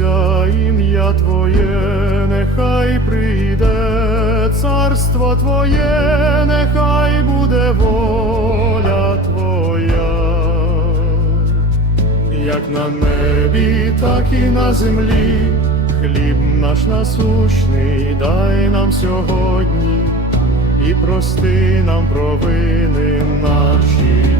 святиться ім'я Твоє, нехай прийде царство Твоє, нехай буде воля Твоя, як на небі, так і на землі. Хліб наш насущний, дай нам сьогодні і прости нам провини наші,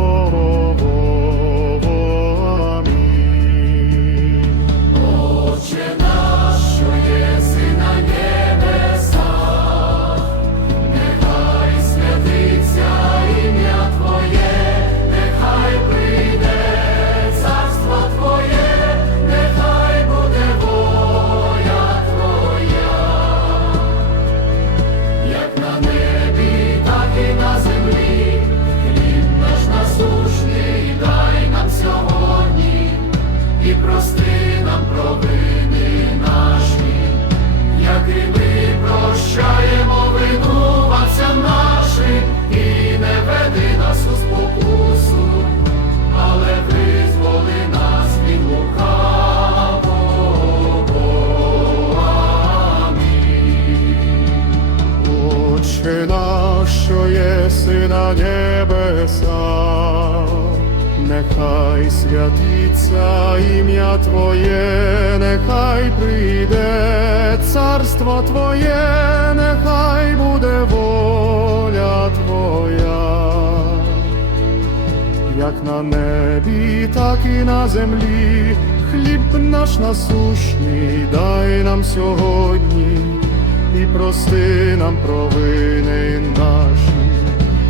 Святиться ім'я Твоє, нехай прийде царство Твоє, нехай буде воля Твоя, як на небі, так і на землі. Хліб наш насущний, дай нам сьогодні і прости нам провини наші,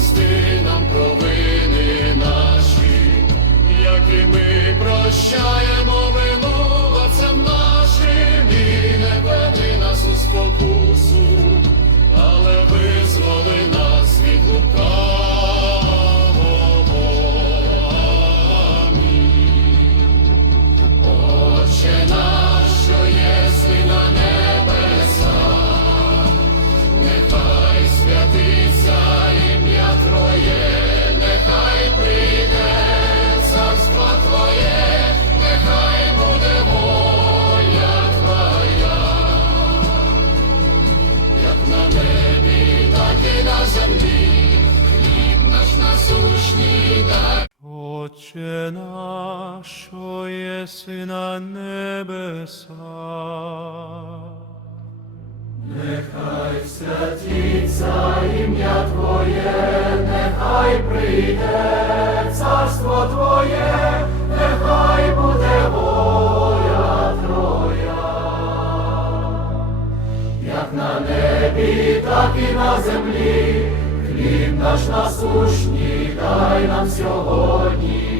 І Отче наш, що єси на небесах, Святіться ім'я Твоє, нехай прийде царство Твоє, нехай буде воля Твоя, як на небі, так і на землі, хліб наш насущний, дай нам сьогодні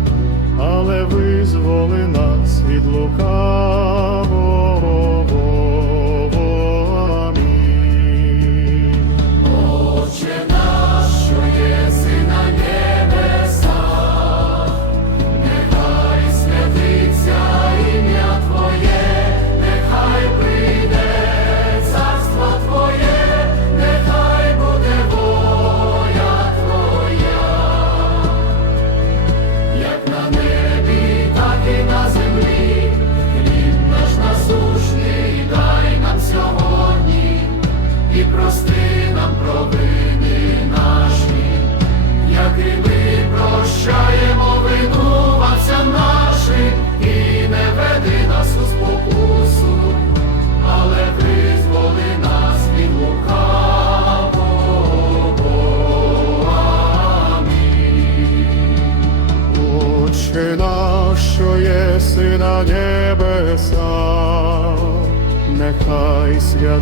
але визволи нас від лукавого.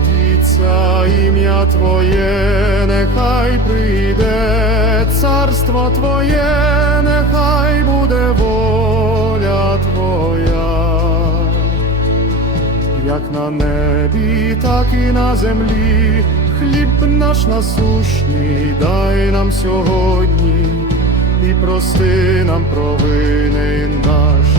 святиться ім'я Твоє, нехай прийде царство Твоє, нехай буде воля Твоя, як на небі, так і на землі. Хліб наш насущний, дай нам сьогодні і прости нам провини наші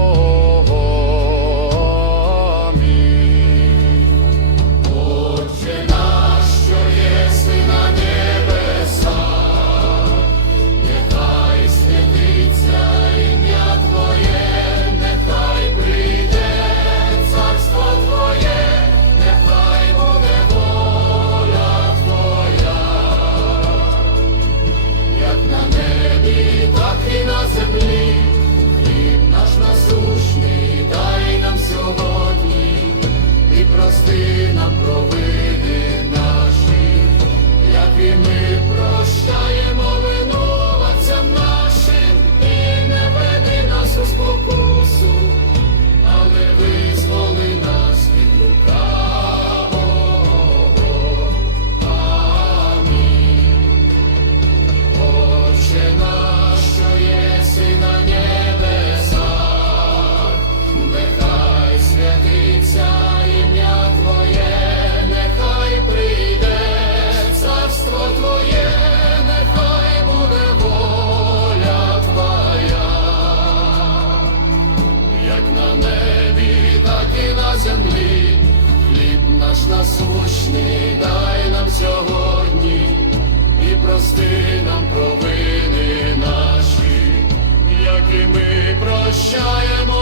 прости нам провини наші, які ми прощаємо.